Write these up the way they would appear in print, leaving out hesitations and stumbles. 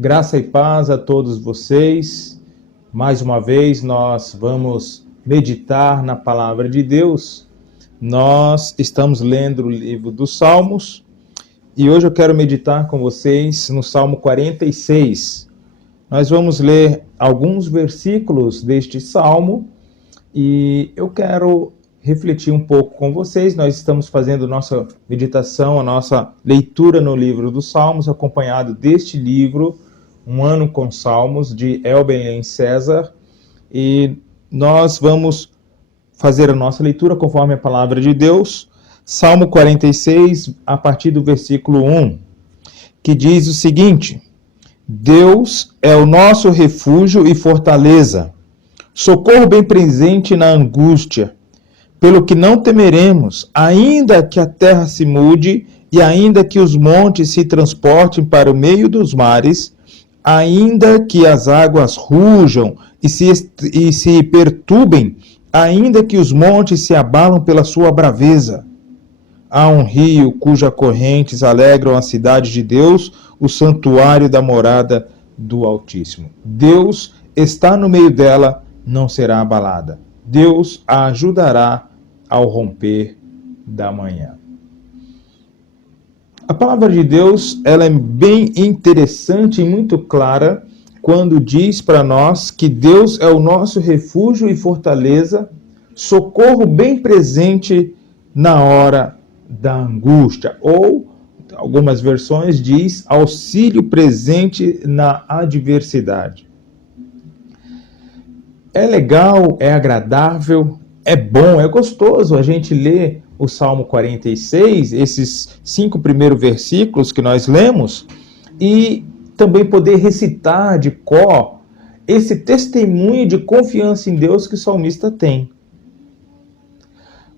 Graça e paz a todos vocês. Mais uma vez nós vamos meditar na palavra de Deus. Nós estamos lendo o livro dos Salmos e hoje eu quero meditar com vocês no Salmo 46. Nós vamos ler alguns versículos deste Salmo e eu quero refletir um pouco com vocês. Nós estamos fazendo nossa meditação, a nossa leitura no livro dos Salmos, acompanhado deste livro, Um Ano com Salmos, de Elben César, e nós vamos fazer a nossa leitura conforme a palavra de Deus. Salmo 46, a partir do versículo 1, que diz o seguinte: Deus é o nosso refúgio e fortaleza, socorro bem presente na angústia. Pelo que não temeremos, ainda que a terra se mude, e ainda que os montes se transportem para o meio dos mares, ainda que as águas rujam e se perturbem, ainda que os montes se abalam pela sua braveza. Há um rio cujas correntes alegram a cidade de Deus, o santuário da morada do Altíssimo. Deus está no meio dela, não será abalada. Deus a ajudará ao romper da manhã. A palavra de Deus, ela é bem interessante e muito clara quando diz para nós que Deus é o nosso refúgio e fortaleza, socorro bem presente na hora da angústia, ou algumas versões diz auxílio presente na adversidade. É legal, é agradável, é bom, é gostoso a gente ler o Salmo 46, esses 5 primeiros versículos que nós lemos, e também poder recitar de cor esse testemunho de confiança em Deus que o salmista tem.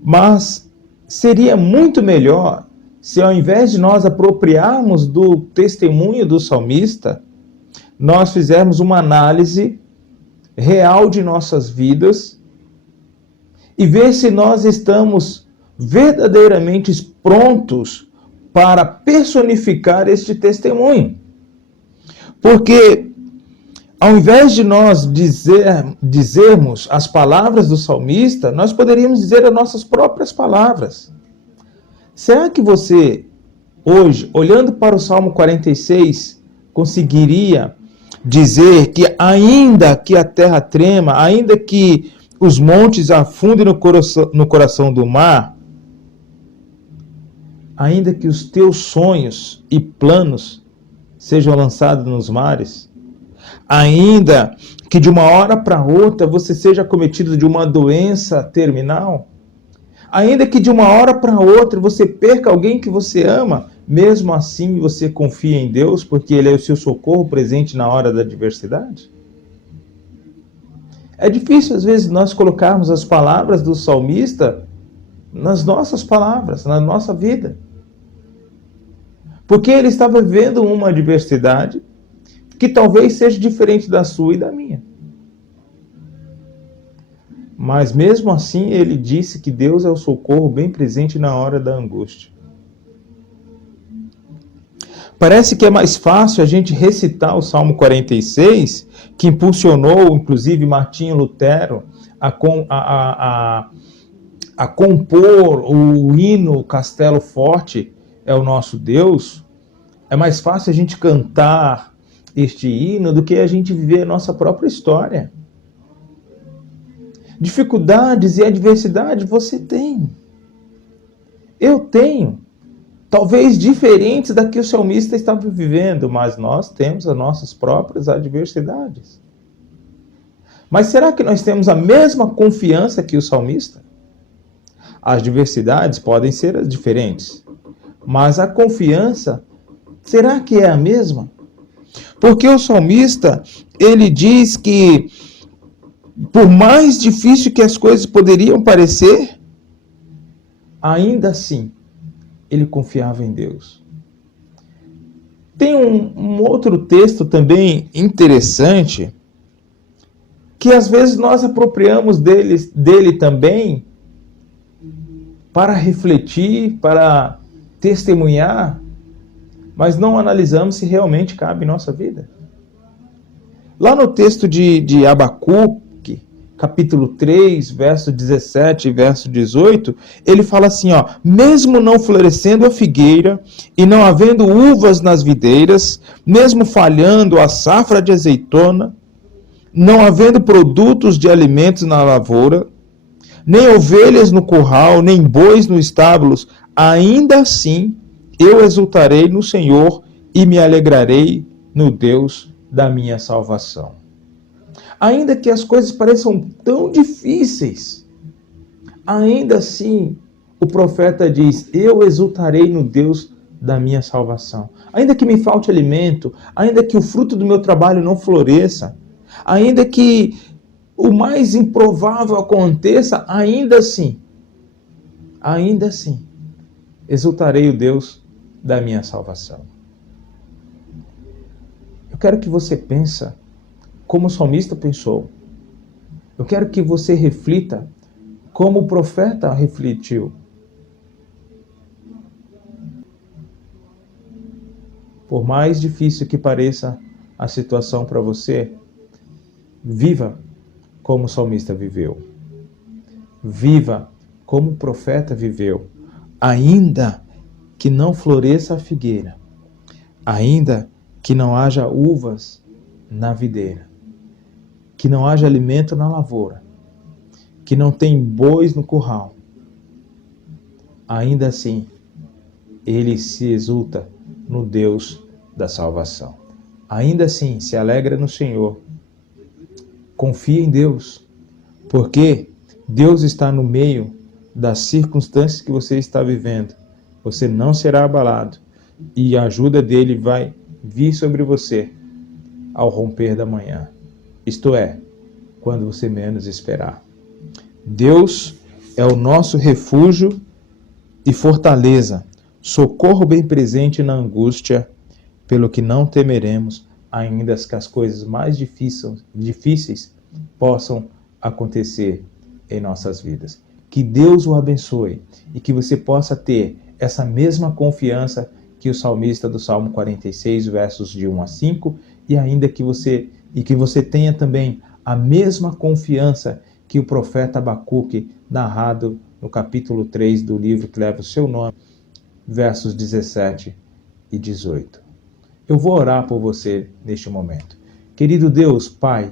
Mas seria muito melhor se, ao invés de nós apropriarmos do testemunho do salmista, nós fizermos uma análise real de nossas vidas e ver se nós estamos verdadeiramente prontos para personificar este testemunho. Porque, ao invés de nós dizermos as palavras do salmista, nós poderíamos dizer as nossas próprias palavras. Será que você, hoje, olhando para o Salmo 46, conseguiria dizer que ainda que a terra trema, ainda que os montes afundem no coração do mar, ainda que os teus sonhos e planos sejam lançados nos mares, ainda que de uma hora para outra você seja acometido de uma doença terminal, ainda que de uma hora para outra você perca alguém que você ama, mesmo assim você confia em Deus porque Ele é o seu socorro presente na hora da adversidade? É difícil às vezes nós colocarmos as palavras do salmista nas nossas palavras, na nossa vida. Porque ele estava vivendo uma adversidade que talvez seja diferente da sua e da minha. Mas mesmo assim ele disse que Deus é o socorro bem presente na hora da angústia. Parece que é mais fácil a gente recitar o Salmo 46, que impulsionou, inclusive, Martinho Lutero a compor o hino Castelo Forte é o nosso Deus. É mais fácil a gente cantar este hino do que a gente viver a nossa própria história. Dificuldades e adversidade você tem. Eu tenho. Talvez diferentes da que o salmista estava vivendo, mas nós temos as nossas próprias adversidades. Mas será que nós temos a mesma confiança que o salmista? As diversidades podem ser diferentes, mas a confiança, será que é a mesma? Porque o salmista, ele diz que, por mais difícil que as coisas poderiam parecer, ainda assim, ele confiava em Deus. Tem um outro texto também interessante, que às vezes nós apropriamos dele também para refletir, para testemunhar, mas não analisamos se realmente cabe em nossa vida. Lá no texto de Abacuque, capítulo 3, verso 17 e verso 18, ele fala assim, ó: mesmo não florescendo a figueira e não havendo uvas nas videiras, mesmo falhando a safra de azeitona, não havendo produtos de alimentos na lavoura, nem ovelhas no curral, nem bois nos estábulos, ainda assim eu exultarei no Senhor e me alegrarei no Deus da minha salvação. Ainda que as coisas pareçam tão difíceis, ainda assim o profeta diz: eu exultarei no Deus da minha salvação. Ainda que me falte alimento, ainda que o fruto do meu trabalho não floresça, ainda que o mais improvável aconteça, ainda assim, exultarei o Deus da minha salvação. Eu quero que você pense como o salmista pensou. Eu quero que você reflita como o profeta refletiu. Por mais difícil que pareça a situação para você, viva como o salmista viveu. Viva como o profeta viveu. Ainda que não floresça a figueira, ainda que não haja uvas na videira, que não haja alimento na lavoura, que não tem bois no curral, ainda assim, ele se exulta no Deus da salvação. Ainda assim, se alegra no Senhor. Confia em Deus, porque Deus está no meio das circunstâncias que você está vivendo. Você não será abalado e a ajuda dele vai vir sobre você ao romper da manhã. Isto é, quando você menos esperar. Deus é o nosso refúgio e fortaleza, socorro bem presente na angústia, pelo que não temeremos, ainda que as coisas mais difíceis possam acontecer em nossas vidas. Que Deus o abençoe e que você possa ter essa mesma confiança que o salmista do Salmo 46, versos de 1 a 5, e ainda que você tenha também a mesma confiança que o profeta Abacuque, narrado no capítulo 3 do livro que leva o seu nome, versos 17 e 18. Eu vou orar por você neste momento. Querido Deus, Pai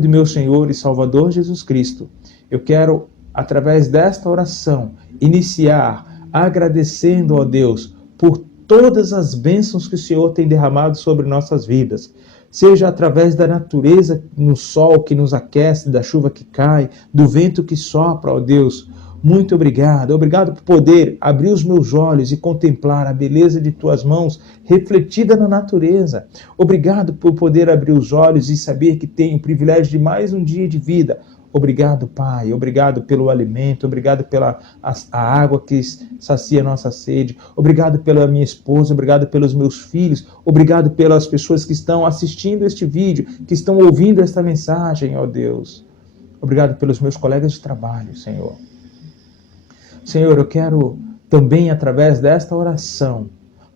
do meu Senhor e Salvador Jesus Cristo, eu quero, através desta oração, iniciar agradecendo a Deus por todas as bênçãos que o Senhor tem derramado sobre nossas vidas. Seja através da natureza, no sol que nos aquece, da chuva que cai, do vento que sopra, ó Deus. Muito obrigado. Obrigado por poder abrir os meus olhos e contemplar a beleza de tuas mãos refletida na natureza. Obrigado por poder abrir os olhos e saber que tenho o privilégio de mais um dia de vida. Obrigado, Pai. Obrigado pelo alimento. Obrigado pela a água que sacia nossa sede. Obrigado pela minha esposa. Obrigado pelos meus filhos. Obrigado pelas pessoas que estão assistindo este vídeo, que estão ouvindo esta mensagem, ó Deus. Obrigado pelos meus colegas de trabalho, Senhor. Senhor, eu quero também, através desta oração,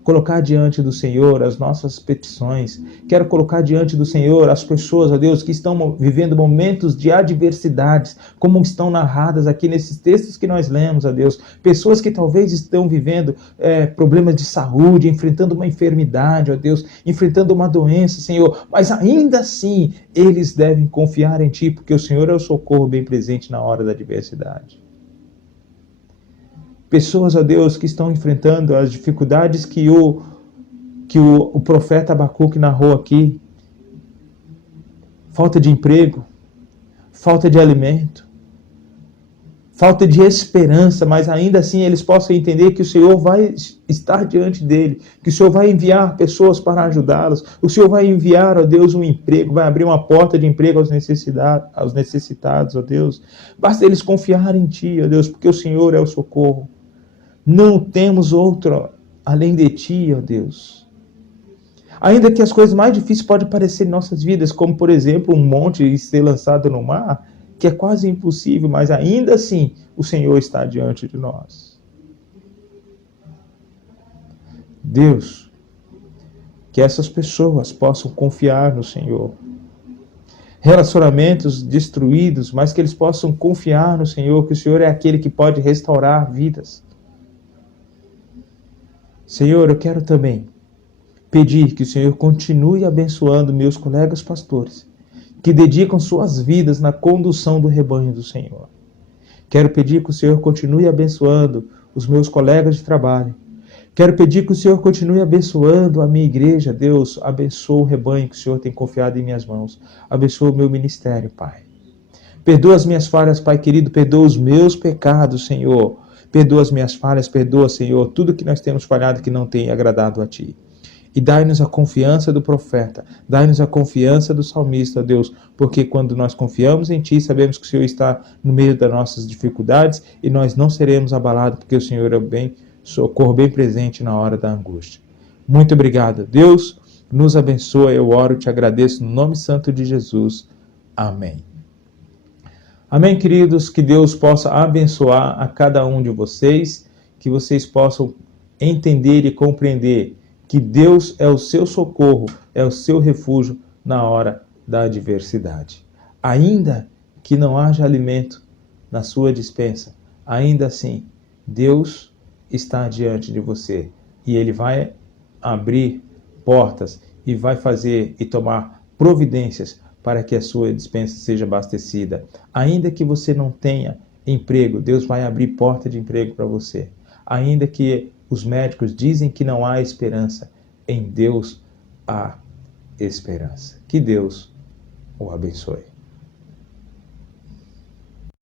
colocar diante do Senhor as nossas petições. Quero colocar diante do Senhor as pessoas, ó Deus, que estão vivendo momentos de adversidades, como estão narradas aqui nesses textos que nós lemos, ó Deus. Pessoas que talvez estão vivendo problemas de saúde, enfrentando uma enfermidade, ó Deus, enfrentando uma doença, Senhor. Mas ainda assim, eles devem confiar em Ti, porque o Senhor é o socorro bem presente na hora da adversidade. Pessoas, ó Deus, que estão enfrentando as dificuldades que o profeta Abacuque narrou aqui. Falta de emprego, falta de alimento, falta de esperança, mas ainda assim eles possam entender que o Senhor vai estar diante dele, que o Senhor vai enviar pessoas para ajudá-los, o Senhor vai enviar, ó Deus, um emprego, vai abrir uma porta de emprego aos necessitados, ó Deus. Basta eles confiarem em Ti, ó Deus, porque o Senhor é o socorro. Não temos outro além de Ti, ó Deus. Ainda que as coisas mais difíceis podem parecer em nossas vidas, como, por exemplo, um monte ser lançado no mar, que é quase impossível, mas ainda assim o Senhor está diante de nós. Deus, que essas pessoas possam confiar no Senhor. relacionamentos destruídos, mas que eles possam confiar no Senhor, que o Senhor é aquele que pode restaurar vidas. Senhor, eu quero também pedir que o Senhor continue abençoando meus colegas pastores, que dedicam suas vidas na condução do rebanho do Senhor. Quero pedir que o Senhor continue abençoando os meus colegas de trabalho. Quero pedir que o Senhor continue abençoando a minha igreja. Deus, abençoa o rebanho que o Senhor tem confiado em minhas mãos. Abençoa o meu ministério, Pai. Perdoa as minhas falhas, Pai querido. Perdoa os meus pecados, Senhor. Perdoa as minhas falhas. Perdoa, Senhor, tudo que nós temos falhado que não tem agradado a Ti. E dai-nos a confiança do profeta, dai-nos a confiança do salmista, Deus, porque quando nós confiamos em Ti, sabemos que o Senhor está no meio das nossas dificuldades e nós não seremos abalados, porque o Senhor é o socorro bem presente na hora da angústia. Muito obrigado, Deus, nos abençoa, eu oro e te agradeço no nome santo de Jesus. Amém. Amém, queridos, que Deus possa abençoar a cada um de vocês, que vocês possam entender e compreender que Deus é o seu socorro, é o seu refúgio na hora da adversidade. Ainda que não haja alimento na sua despensa, ainda assim, Deus está diante de você e Ele vai abrir portas e vai fazer e tomar providências para que a sua despensa seja abastecida. Ainda que você não tenha emprego, Deus vai abrir porta de emprego para você. Ainda que os médicos dizem que não há esperança, em Deus há esperança. Que Deus o abençoe.